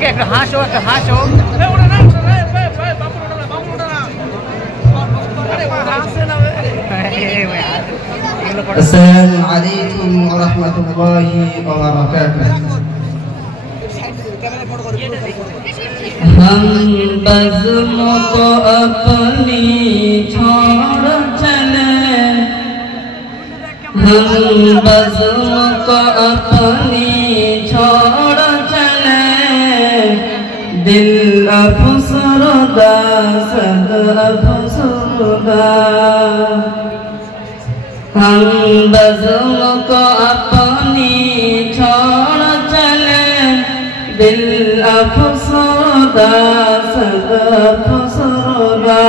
अस्सलामुअलैकुम वरहमतुल्लाहि वबरकातुहू। हम बज़्म को अपनी छोड़ चले, हम बज़्म को अपनी छोड़ चले, दिल अफसरदा सद अफसरदा। हम बज़्म को अपनी छोड़ चले, दिल अफसरदा सद अफसरदा।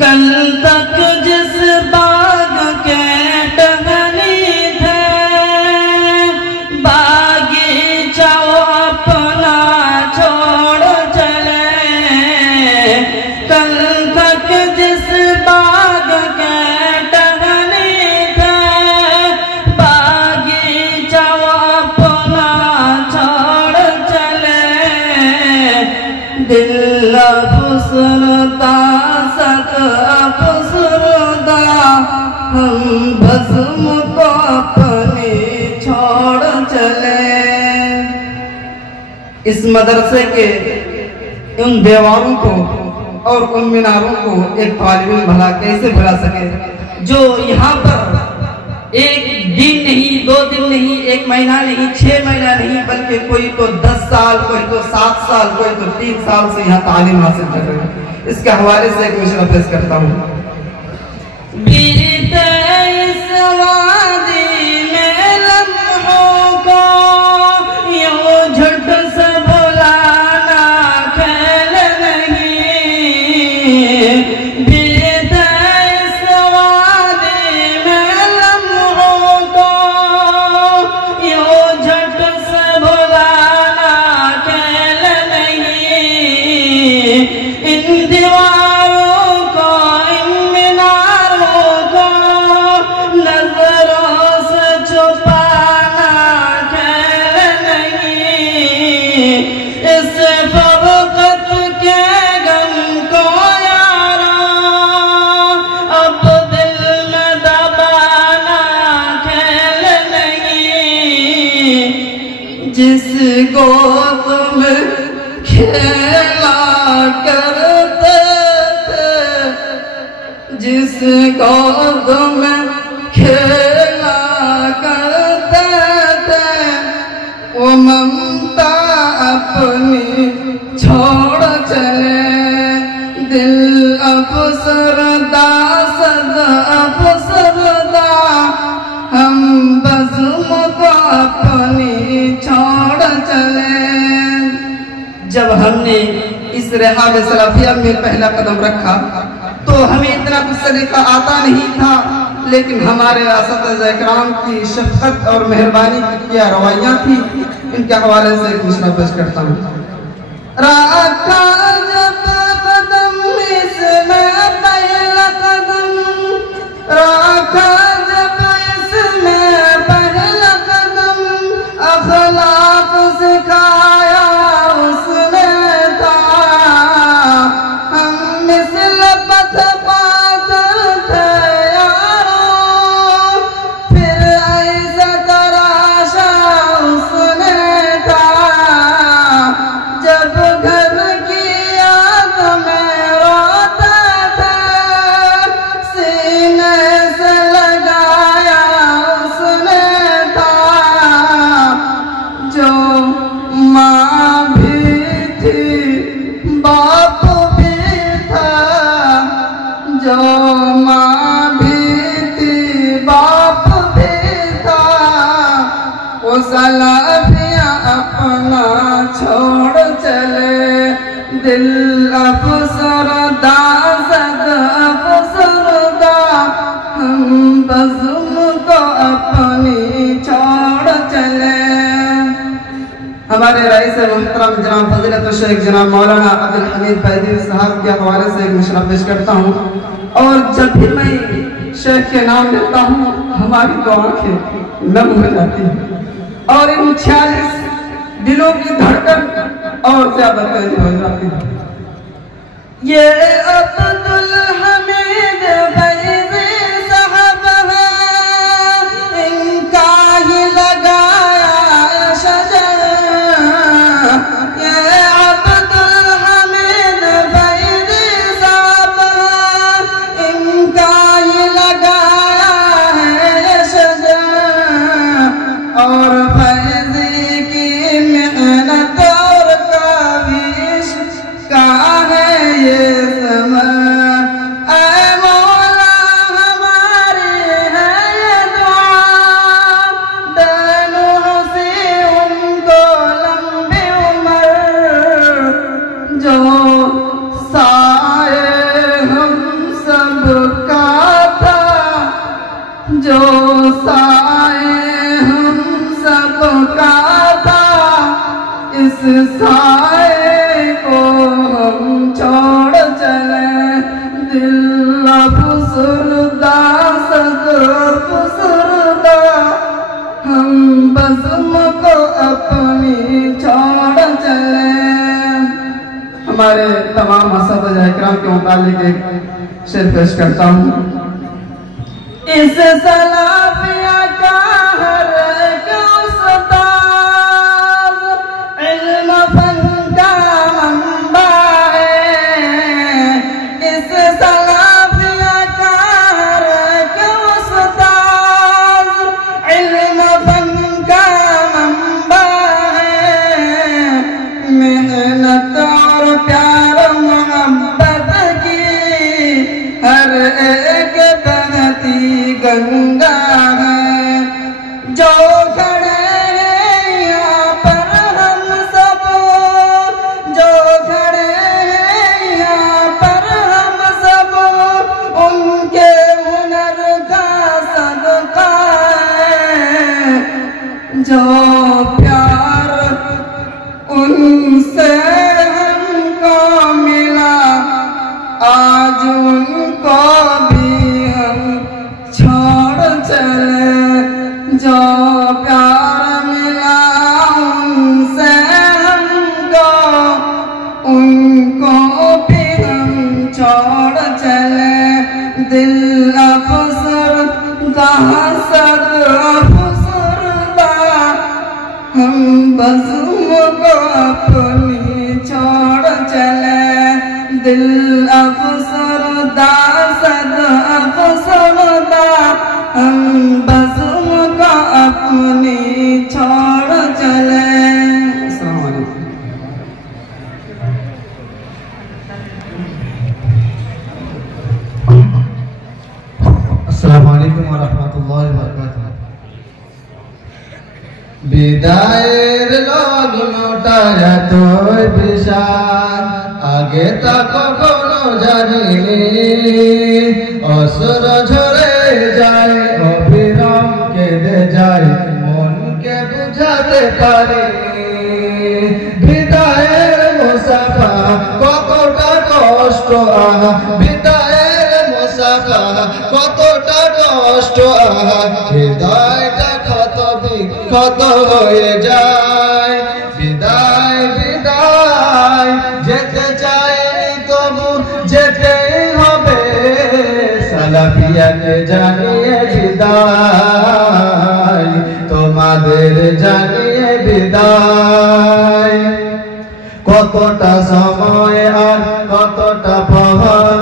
कल तक जिस बाग के टहनी थे, बागीचा अपना छोड़ चले। कल तक जिस बाग के टहनी थे, बागीचा अपना छोड़ चले, दिल अफसरदा सद अफसरदा। हम बज़्म को अपने छोड़ चले। इस मदरसे के उन दीवारों को और उन मीनारों को एक तालिब इल्म भला कैसे भुला सके, जो यहाँ पर एक दिन नहीं, 2 दिन नहीं, 1 महीना नहीं, 6 महीना नहीं, बल्कि कोई तो 10 साल, कोई तो 7 साल, कोई तो 3 साल से यहाँ तालीम हासिल कर रहे हैं। इसके हवाले से एक मिसरा पेश करता हूँ। बीते इस वादी में लम्हों को यूं झट से भुलाना खेल नहीं। बीते इस वादी में लम्हों को यूं झट से भुलाना खेल नहीं। इन दीवारों को, इन मीनारों को नजरों से छुपाना खेल नहीं। इस फरकत के गम को यारा अब दिल में दबाना खेल नहीं। जिस गोद में खेला करते थे, जिस गोद में खेला करते थे, वो ममता अपनी छोड़ चले, दिल अफसरदा सद अफसरदा। हम बज़्म को अपनी छोड़ चले। जब हमने इस रिहाब सलाफिया में पहला कदम रखा तो हमें इतना कुछ सलीका आता नहीं था, लेकिन हमारे असतिज़ा इकराम की शफ़क़त और मेहरबानी की क्या रवाइयाँ थी, इनके हवाले से एक मिसरा पेश करता हूँ। रखा जब कदम इसमें पहला कदम, रखा जब इसमें पहला कदम, अखलाक सिखाया उसने था। हम मिसल पथ पाकर थे यारों, फिर ऐसा तराशा उसने था। जब घर की याद में रोता था, सीने से लगाया उसने था। जो माँ भी थी बाप भी था, जो माँ भी थी बाप भी था, वो सलाफिया अपना छोड़ चले, दिल अफसरदा सद अफसरदा। हम बज़्म को अपनी छोड़ चले। हमारे रईस मुहतरम जनाब फजीलत शेख जनाब मौलाना अब्दुल हमीद फैदी साहब के हवाले से एक मिसरा पेश करता हूँ। और जब भी मैं शेख के नाम लेता हूँ हमारी तो आंखें नम हो जाती हैं। और इन 46 दिलों की धड़कन और ज्यादा तेज हो जाती है। ये अब्दुल हमीद फैज़ी साहब है, इनका ही लगाया शजर। ये अब्दुल हमीद फैज़ी साहब है, इनका ही लगाया है शजर। और फैज़ी की मेहनत और काविश का है ये समय। ऐ मौला हमारी है ये दुआ, देनो से उनको लंबी उम्र। जो साए हम सब का था, जो साए हम सब का था, इस साए को हम छोड़ चले। दिल अफसरदा सद अफसरदा, हम बज़्म को अपनी छोड़ चले। हमारे तमाम असतिज़ा इकराम के मुतालिक एक शेर पेश करता हूँ। इस सलाफिया का हर एक उस्ताद इल्म फन का मंबा है। इस सलाफिया का हर एक उस्ताद इल्म फन का मंबा है। मेहनत और प्यार मोहब्बत की हर एक बहती गंगा है। जो खड़े हैं यहाँ पर हम सब, जो खड़े हैं यहाँ पर हम सब, उनके हुनर का सदका है। जो प्यार उनसे हमको मिला, आज उनको भी हम छोड़ चले। जो प्यार मिला उनसे हमको, उनको भी हम छोड़ चले। दिल अफसरदा सद अफसरदा, हम बज़्म को अपनी छोड़ चले। दिल अफसरदा सद अफसरदा, हम बज़्म को अपनी छोड़ चले। अस्सलाम वालेकुम। अस्सलाम वालेकुम व रहमतुल्लाहि व बरकातुहू। বিদায়ের লগ্নটা এতই বিশাল, আগে তা কখনো জানিনি। অসুর ঝরে যায়, অবিরাম কেঁদে যায়, মনকে বুঝাতে পারিনি। বিদায়ের মুসাফা কতটা কষ্ট, আহা বিদায়ের মুসাফা কতটা কষ্ট, আহা হৃদয়টা কত হয়ে যায়। বিদায় বিদায় যেতে চাই তবু যেতেই হবে। সালাফিয়াকে জানিয়ে বিদায়, তোমাদের জানিয়ে বিদায়। কতটা সময় আর কতটা প্রহর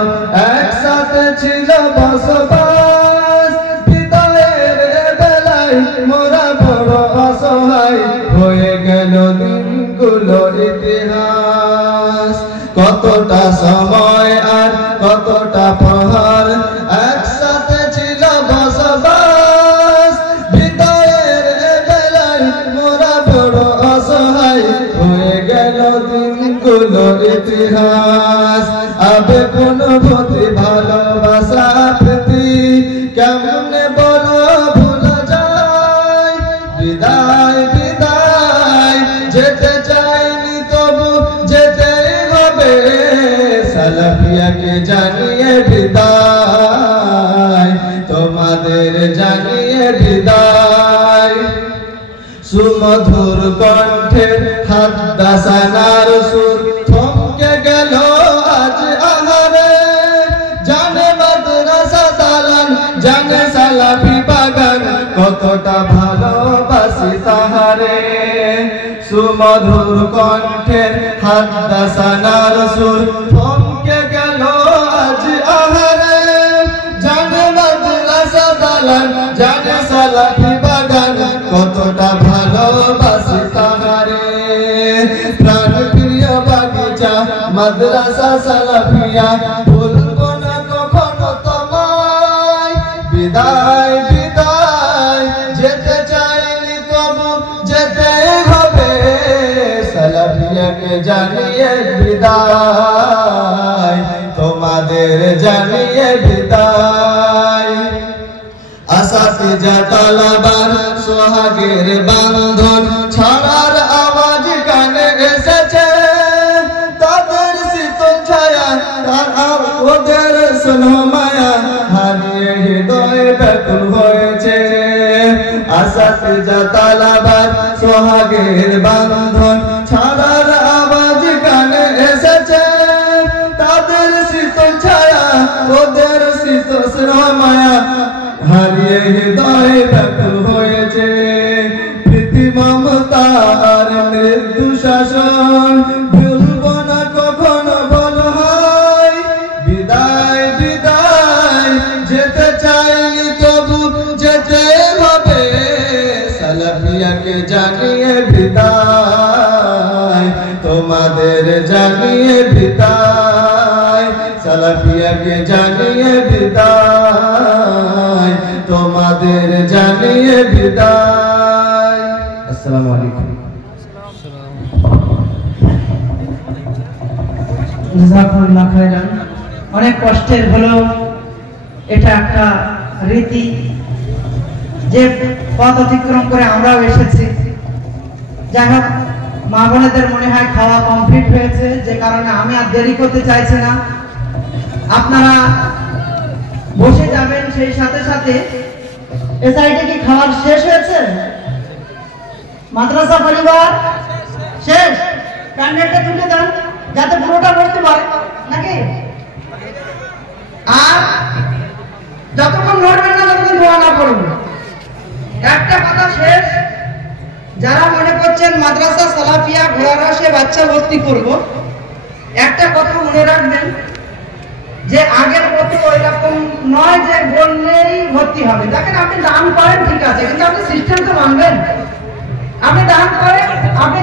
একসাথে ছিল বসবাস। বিদায়ের বেলায় মোরা বড় অসহায়, হয়ে গেল দিনগুলোর ইতিহাস। কতটা সময় আর কতটা প্রহর একসাথে ছিল বসবাস। বিদায়ের বেলায় মোরা বড় অসহায়, হয়ে গেল দিনগুলোর ইতিহাস। আবেগ অনুভূতি ভালোবাসা প্রীতি কেমনে বলো ভুলা যায়। বিদায় বিদায় যেতে চাইনি তবু যেতেই হবে। সালাফিয়াকে জানিয়ে বিদায়, তোমাদের জানিয়ে বিদায়। সুমধুর কণ্ঠে হাদাসানার সুর থমকে গেল আজ আহারে জানে মাদ্রাসা দালান জানে সালাফি বাগান কতটা ভালোবাসি তাহারে সুমধুর কণ্ঠে হাদাসানার সুর থমকে গেল আজ আহারে জানে মাদ্রাসা দালান জানে সালাফি বাগান কতটা ভালোবাসি তাহারে প্রাণ প্রিয় বাগিচা মাদ্রাসা সালাফিয়া ভুলবো না কখনো তোমায় বিদায় বিদায় যেতে চাইনি তবু যেতে হবে সালাফিয়াকে জানিয়ে বিদায় তোমাদের জানিয়ে বিদায় আসাতিজা তালাবার সোহাগের বান্ধন ছাড়ার আওয়াজ কানে এসেছে তাদের শীতল ছায়া তার ওদের স্নেহ মায়া হারিয়ে হৃদয় ব্যাকুল হয়েছে আসাতিজা তালাবার সোহাগের বান্ধন ছাড়ার আওয়াজ কানে এসেছে তাদের শীতল ছায়া ওদের শীতল স্নেহ মায়া হারিয়ে হৃদয় ব্যাকুল হয়েছে প্রীতি মমতা আর মৃত্যু শাসন ভুলবো না কখনো বল হয় বিদায় বিদায় যেতে চাইনি তবু যেতে হবে সালাফিয়াকে জানিয়ে বিদায় তোমাদের জানিয়ে বিদায় সালাফিয়াকে জানিয়ে বিদায় তোমাদের জানিয়ে বিদায় আসসালামু আলাইকুম জাযাকুল্লাহ খাইরান অনেক কষ্টের হলেও এটা একটা রীতি যে পথ অতিক্রম করে আমরাও এসেছি যাই হোক মা বোনেদের মনে হয় খাওয়া কমপ্লিট হয়েছে যে কারণে আমি আর দেরি করতে চাইছি না আপনারা বসে যাবেন সেই সাথে সাথে এ সাইডে কি খাবার শেষ হয়েছে মাদ্রাসা পরিবার শেষ প্যান্ডেলটা তুলে দেন যাতে পুরোটা করতে পারে নাকি আর যতক্ষণ নড়বেন না ততক্ষণ দোয়া না করবেন একটা কথা শেষ যারা মনে করছেন মাদ্রাসা সালাফিয়া ঘোড়ার আসে বাচ্চা ভর্তি করব একটা কথা মনে রাখবেন যে আগের মতো ওইরকম নয় যে বললেই ভর্তি হবে দেখেন আপনি দান করেন ঠিক আছে কিন্তু আপনি সিস্টেম তো মানবেন আপনি দান করেন আপনি